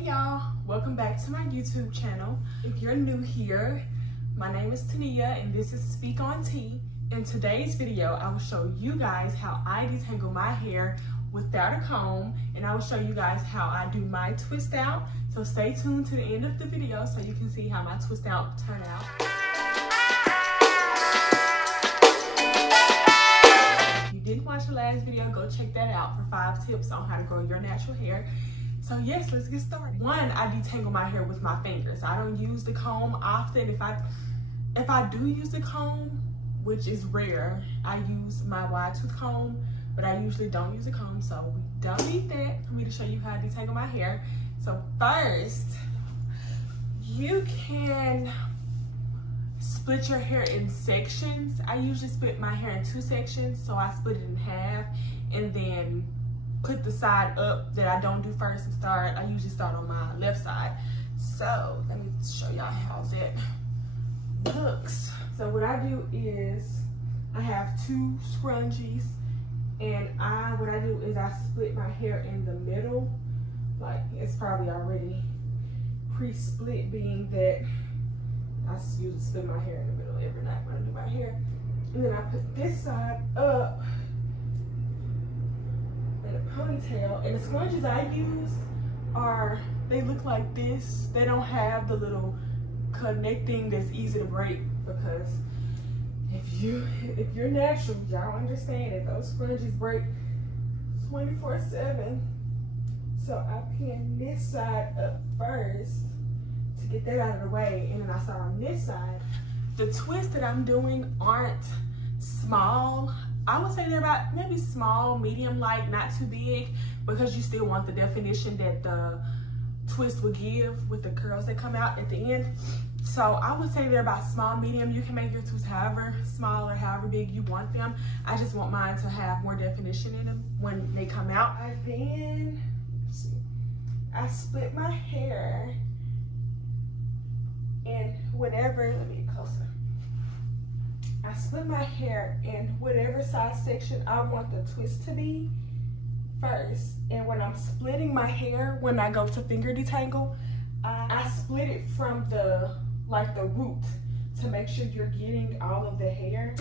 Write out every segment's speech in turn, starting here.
Hey y'all, welcome back to my YouTube channel. If you're new here, my name is Tania and this is Speak on Tea. In today's video, I will show you guys how I detangle my hair without a comb, and I will show you guys how I do my twist out. So stay tuned to the end of the video so you can see how my twist out turn out. If you didn't watch the last video, go check that out for 5 tips on how to grow your natural hair. So yes, let's get started. One, I detangle my hair with my fingers. I don't use the comb often. If I do use the comb, which is rare, I use my wide tooth comb, but I usually don't use a comb, so we don't need that for me to show you how to detangle my hair. So first, you can split your hair in sections. I usually split my hair in 2 sections, so I split it in half and then put the side up that I don't do first and start. I usually start on my left side. So let me show y'all how that looks. So what I do is I have 2 scrunchies, and what I do is I split my hair in the middle. Like, it's probably already pre-split, being that I usually split my hair in the middle every night when I do my hair. And then I put this side up in a ponytail, and the scrunchies I use they look like this. They don't have the little connecting that's easy to break, because if you're natural, y'all understand that those scrunchies break 24/7. So I pin this side up first to get that out of the way, and then I start on this side. The twists that I'm doing aren't small. I would say they're about maybe small, medium, like not too big, because you still want the definition that the twist will give with the curls that come out at the end. So I would say they're about small, medium. You can make your twists however small or however big you want them. I just want mine to have more definition in them when they come out. I split my hair, and whatever, let me get closer. I split my hair in whatever size section I want the twist to be first. And when I'm splitting my hair, when I go to finger detangle, I split it from the root to make sure you're getting all of the hair.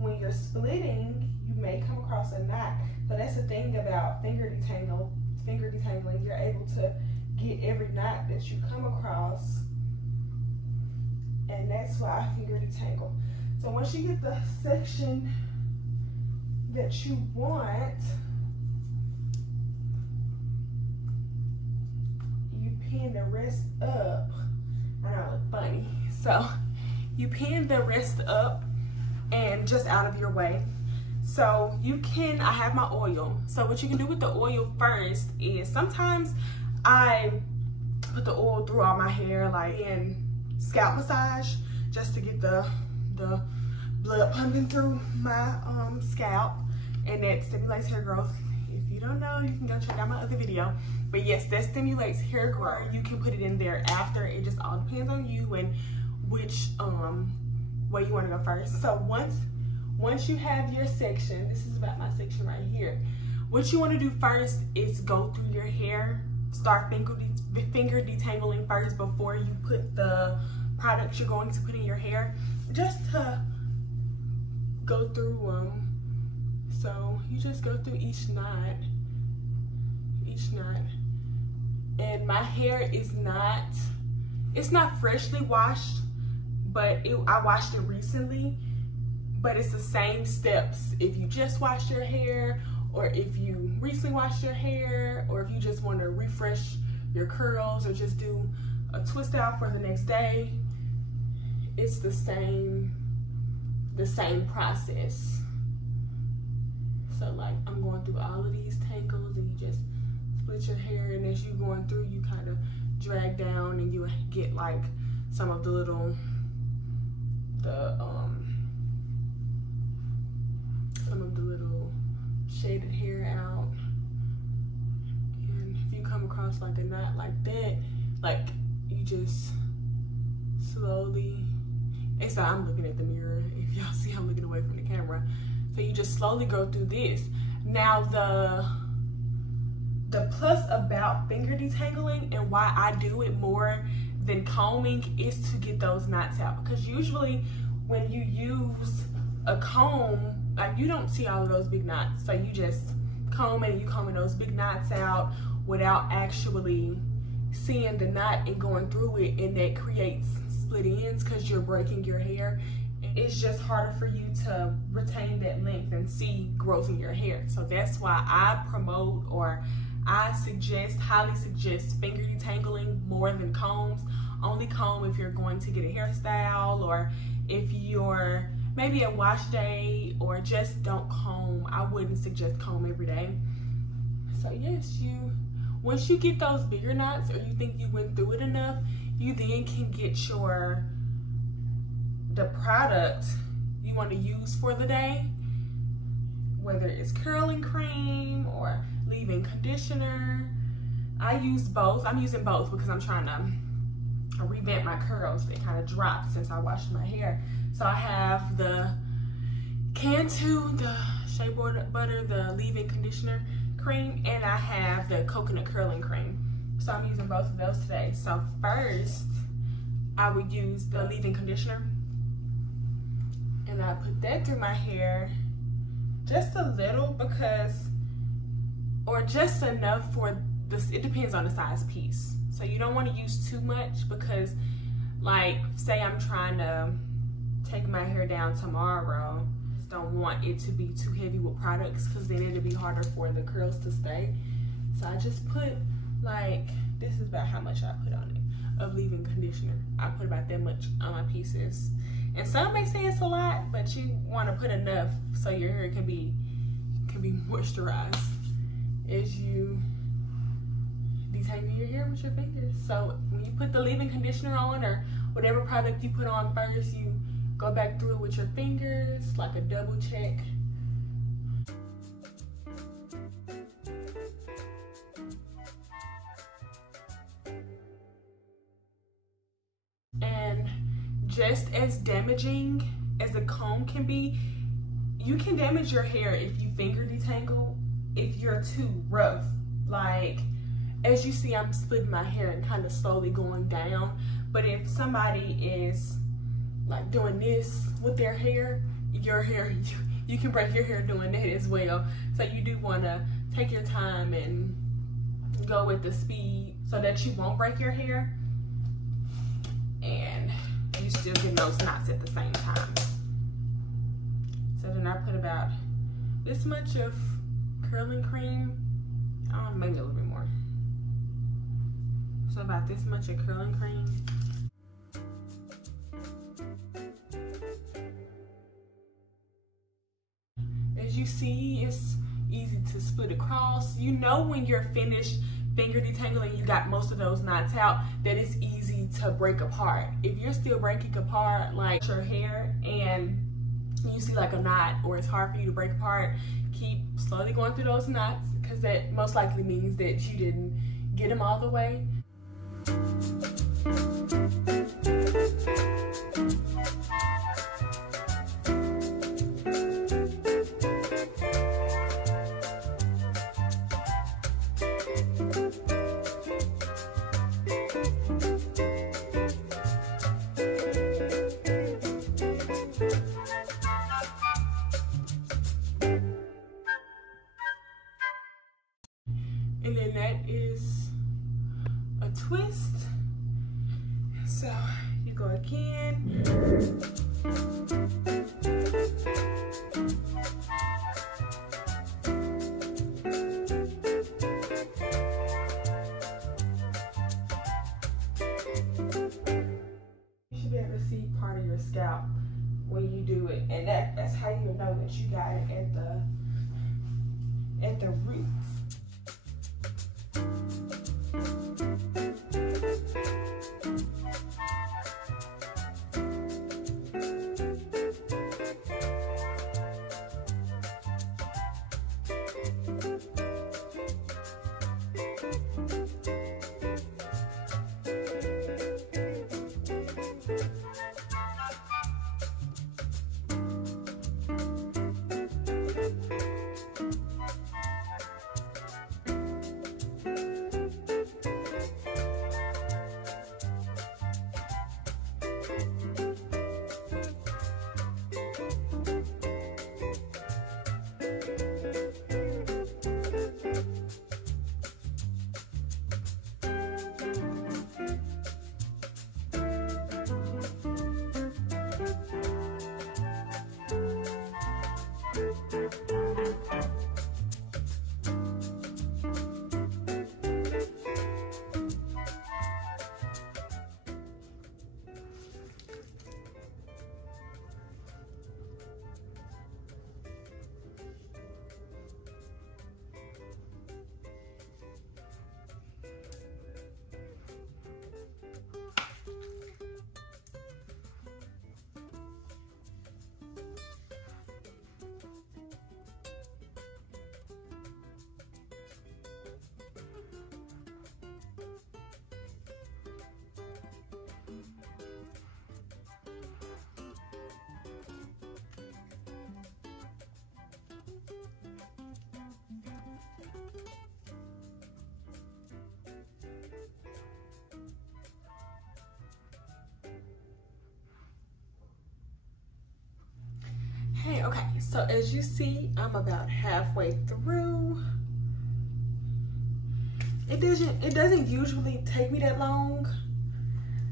When you're splitting, you may come across a knot. So that's the thing about finger detangling. You're able to get every knot that you come across, and that's why I finger detangle. So once you get the section that you want, you pin the rest up. I know I look funny. So you pin the rest up and just out of your way. So I have my oil. So what you can do with the oil first is, sometimes I put the oil through all my hair, like in scalp massage, just to get the blood pumping through my scalp, and that stimulates hair growth. If you don't know, you can go check out my other video. But yes, that stimulates hair growth. You can put it in there after. It just all depends on you and which way you want to go first. So once you have your section, this is about my section right here. What you want to do first is go through your hair, start finger detangling first before you put the products you're going to put in your hair, just to go through them. So you just go through each knot, and my hair is it's not freshly washed, but I washed it recently. But it's the same steps if you just washed your hair, or if you recently washed your hair, or if you just want to refresh your curls or just do a twist out for the next day. It's the same process. So like, I'm going through all of these tangles, and you just split your hair, and as you're going through, you kind of drag down, and you get like some of the little shaded hair out. And if you come across like a knot like that. Like you just slowly, it's like I'm looking at the mirror. If y'all see, I'm looking away from the camera. So you just slowly go through this. Now the plus about finger detangling and why I do it more than combing is to get those knots out, because usually when you use a comb, like you don't see all of those big knots. So you just comb and you combing those big knots out without actually seeing the knot and going through it, and that creates split ends because you're breaking your hair. It's just harder for you to retain that length and see growth in your hair. So that's why I promote, or I highly suggest finger detangling more than combs. Only comb if you're going to get a hairstyle, or if you're maybe a wash day, or just don't comb. I wouldn't suggest comb every day. So yes, once you get those bigger knots, or you think you went through it enough, you then can get the product you want to use for the day, whether it's curling cream or leave-in conditioner. I use both. I'm using both because I'm trying to revamp my curls. They kind of dropped since I washed my hair. So I have the Cantu, the shea butter, the leave-in conditioner cream, and I have the coconut curling cream. So I'm using both of those today. So first, I would use the leave-in conditioner, and I put that through my hair just a little, or just enough for this. It depends on the size piece. So you don't want to use too much, because like say I'm trying to take my hair down tomorrow, just don't want it to be too heavy with products, because then it'll be harder for the curls to stay. So I just put, like, this is about how much I put on it of leave-in conditioner. I put about that much on my pieces. And some may say it's a lot, but you want to put enough so your hair can be moisturized as you detangle your hair with your fingers. So when you put the leave-in conditioner on, or whatever product you put on first, you go back through it with your fingers, like a double check. And just as damaging as a comb can be, you can damage your hair if you finger detangle, if you're too rough. Like, as you see, I'm splitting my hair and kind of slowly going down. But if somebody is like doing this with their hair, you can break your hair doing that as well. So you do want to take your time and go with the speed so that you won't break your hair, and you still get those knots at the same time. So then I put about this much of curling cream, maybe a little bit more. So about this much of curling cream. As you see, it's easy to split across. You know when you're finished finger detangling, you got most of those knots out, that it's easy to break apart. If you're still breaking apart like your hair and you see like a knot, or it's hard for you to break apart, keep slowly going through those knots, because that most likely means that you didn't get them all the way. And then that is a twist. So you go again. You should be able to see part of your scalp when you do it, and that's how you know that you got it at the roots. Okay, so as you see, I'm about halfway through. It doesn't usually take me that long.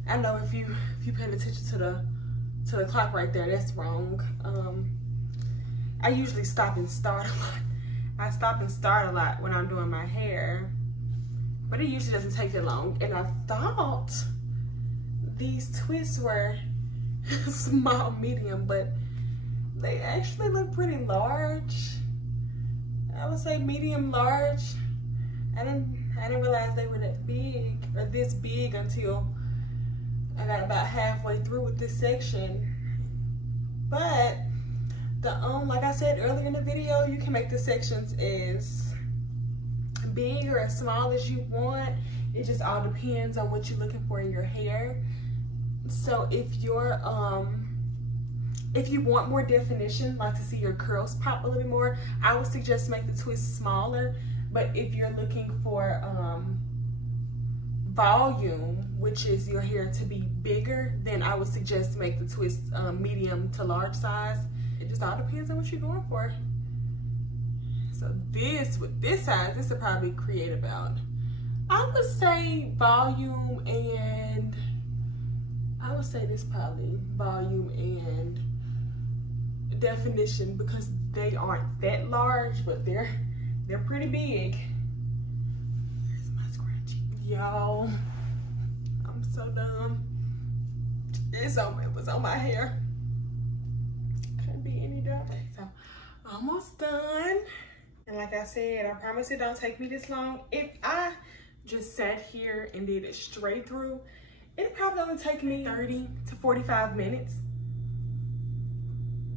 I know if you paying attention to the clock right there, that's wrong. I usually stop and start a lot. I stop and start a lot when I'm doing my hair, but it usually doesn't take that long. And I thought these twists were small, medium, but they actually look pretty large. I would say medium, large. I didn't realize they were that big or this big until I got about halfway through with this section. But like I said earlier in the video, you can make the sections as big or as small as you want. It just all depends on what you're looking for in your hair. So if you want more definition, like to see your curls pop a little bit more, I would suggest make the twist smaller. But if you're looking for volume, which is your hair to be bigger, then I would suggest make the twist medium to large size. It just all depends on what you're going for. So with this size, this will probably create about, I would say volume and, I would say this probably volume and definition, because they aren't that large, but they're pretty big. There's my scrunchie. Y'all, I'm so dumb. It was on my hair. Couldn't be any dumb. So, almost done. And like I said, I promise it don't take me this long. If I just sat here and did it straight through, it'd probably only take me 30 to 45 minutes.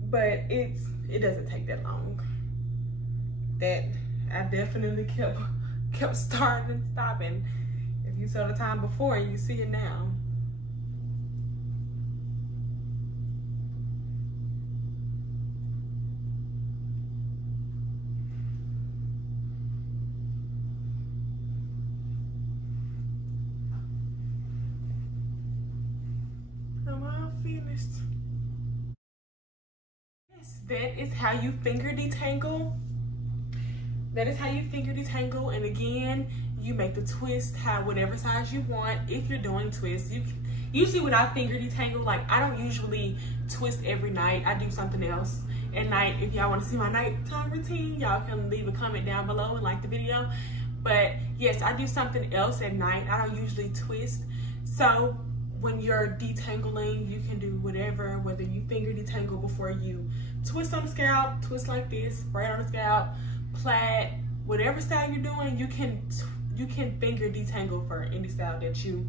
But it doesn't take that long. That I definitely kept starting and stopping. If you saw the time before, you see it now. I'm all finished. Yes, that is how you finger detangle. That is how you finger detangle, and again, you make the twist whatever size you want. If you're doing twists, usually when I finger detangle, like I don't usually twist every night. I do something else at night. If y'all want to see my nighttime routine, y'all can leave a comment down below and like the video. But yes, I do something else at night. I don't usually twist. So when you're detangling, you can do whatever, whether you finger detangle before you twist on the scalp, twist like this, right on the scalp, plait, whatever style you're doing, you can finger detangle for any style that you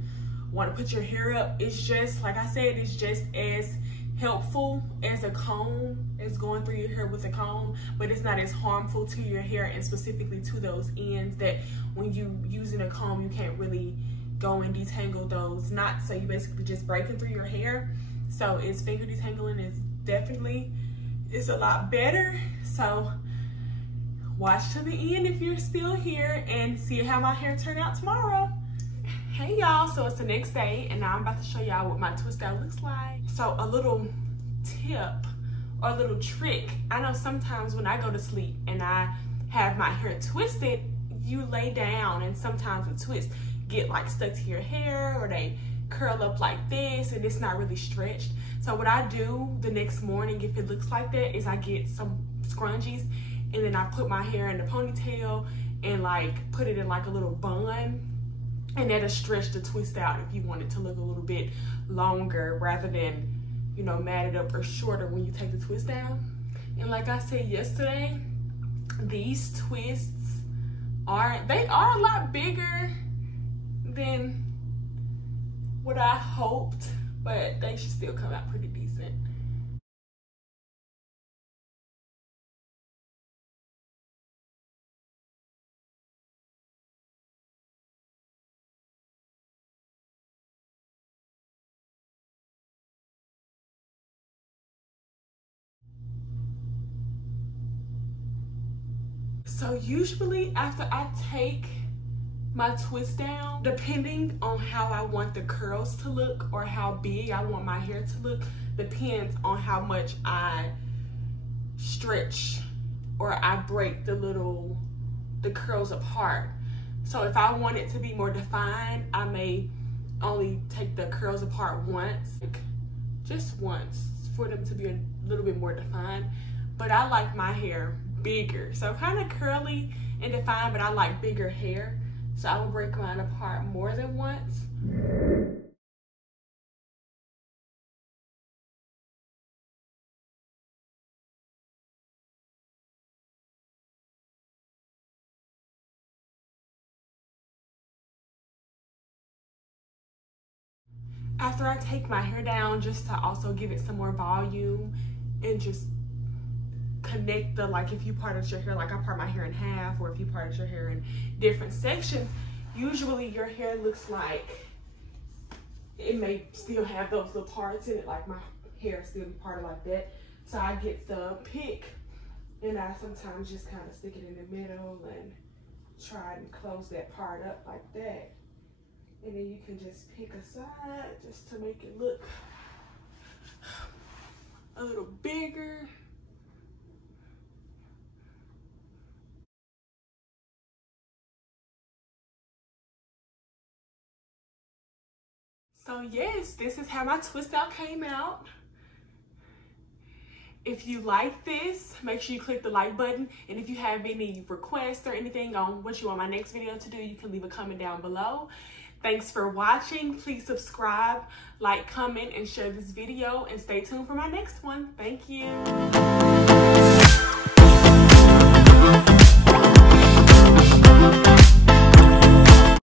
want to put your hair up. It's just, like I said, it's just as helpful as a comb, as going through your hair with a comb, but it's not as harmful to your hair and specifically to those ends that when you using a comb, you can't really go and detangle those knots. So you basically just breaking through your hair. So it's finger detangling it's a lot better. So watch to the end if you're still here and see how my hair turned out tomorrow. Hey y'all, so it's the next day and now I'm about to show y'all what my twist out looks like. So a little tip or a little trick. I know sometimes when I go to sleep and I have my hair twisted, you lay down and sometimes the twists get like stuck to your hair or they curl up like this and it's not really stretched. So what I do the next morning if it looks like that is I get some scrunchies and then I put my hair in the ponytail and like put it in like a little bun, and that'll stretch the twist out if you want it to look a little bit longer rather than, you know, matted up or shorter when you take the twist down. And like I said yesterday, these twists are a lot bigger than what I hoped, but they should still come out pretty decent. So usually after I take my twist down, depending on how I want the curls to look or how big I want my hair to look, depends on how much I stretch or I break the curls apart. So if I want it to be more defined, I may only take the curls apart once, just once, for them to be a little bit more defined. But I like my hair bigger, so kind of curly and defined, but I like bigger hair, so I will break mine apart more than once. After I take my hair down, just to also give it some more volume and just connect the, like if you parted your hair, like I part my hair in half, or if you parted your hair in different sections, usually your hair looks like it may still have those little parts in it, like my hair still be parted like that. So I get the pick and I sometimes just kind of stick it in the middle and try and close that part up like that. And then you can just pick a side just to make it look a little bigger. So yes, this is how my twist out came out. If you like this, make sure you click the like button. And if you have any requests or anything on what you want my next video to do, you can leave a comment down below. Thanks for watching. Please subscribe, like, comment, and share this video. And stay tuned for my next one. Thank you.